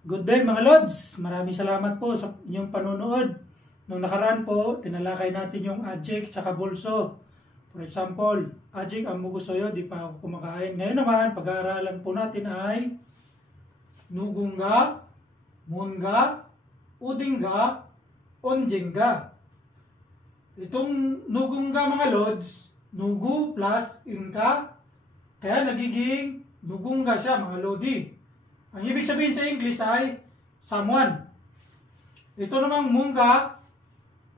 Good day mga Lods! Maraming salamat po sa inyong panonood. Nung nakaraan po, tinalakay natin yung adject sa bulso. For example, adject ang mugusoyo, di pa ako kumakain. Ngayon naman, pag-aaralan po natin ay nugunga, munga, udingga, onjengga. Itong nugunga mga Lods, nugu plus inka, kaya nagiging nugunga siya mga Lodi. Ang ibig sabihin sa English ay someone. Ito namang munga,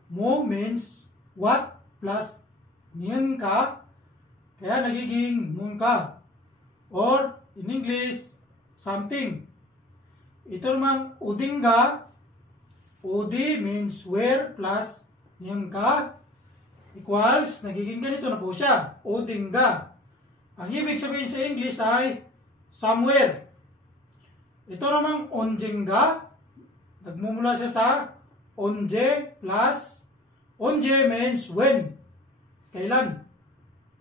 mo means what plus nyan ka, kaya nagiging munga. Or in English, something. Ito namang udingga, udi means where plus nyan ka, equals, nagiging ganito na po siya, udingga. Ang ibig sabihin sa English ay somewhere. Ito namang onjengga, nagmumula siya sa onje plus, onje means when, kailan.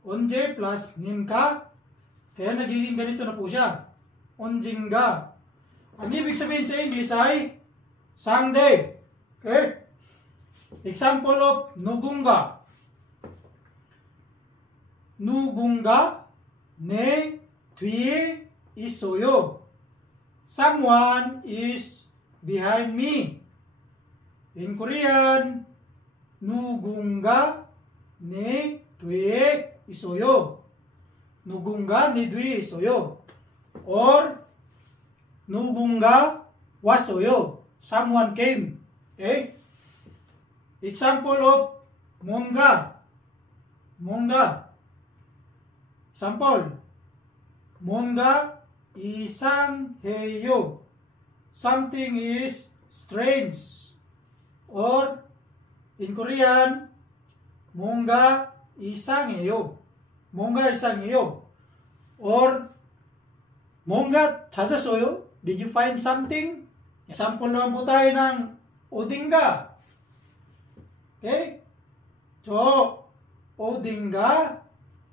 Onje plus ninka, kaya nagiging ganito na po siya, onjengga. Ang ibig sabihin sa English ay someday. Okay? Example of nugunga. 누군가 내 뒤에 있어요. Someone is behind me. In Korean, 누군가 내 뒤에 있어요. 누군가 내 뒤에 있어요. Or 누군가 왔어요. Someone came. Okay? Example of 뭔가. 뭔가. Example, 뭔가 이상해요. Something is strange. Or in Korean, 뭔가 이상해요. 뭔가 이상해요. Or 뭔가 찾았어요. Did you find something? Example naman po tayo ng 어딘가. Okay? 저 어딘가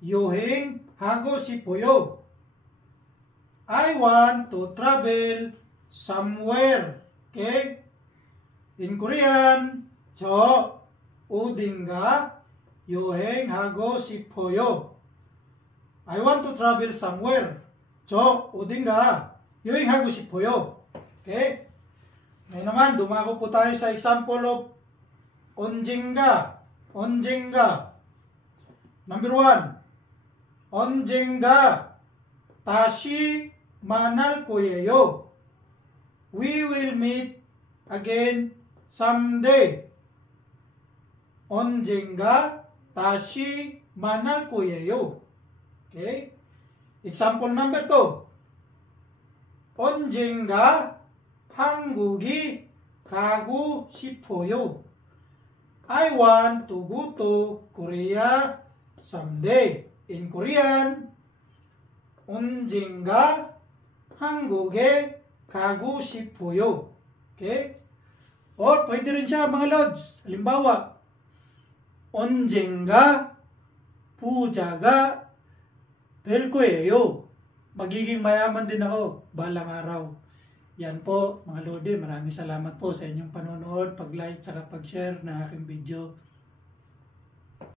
여행하고 싶어요. I want to travel somewhere. Okay? In Korean, 저 어딘가 여행하고 싶어요. I want to travel somewhere. 저 어딘가 여행하고 싶어요. Okay? Ngayon naman, dumako po tayo sa example of 언젠가. 언젠가. Number 1. 언젠가 다시 만날 거예요. We will meet again someday. 언젠가 다시 만날 거예요. Okay? Example number 2. 언젠가 한국이 가고 싶어요. I want to go to Korea someday. In Korean, 언젠가 한국에 가고 싶어요. Okay? Or pwede rin siya mga Lods. Halimbawa, 언젠가 부자가 될 거예요. Magiging mayaman din ako balang araw. Yan po mga Lodi, maraming salamat po sa inyong panonood, pag-like, saka pag-share ng aking video.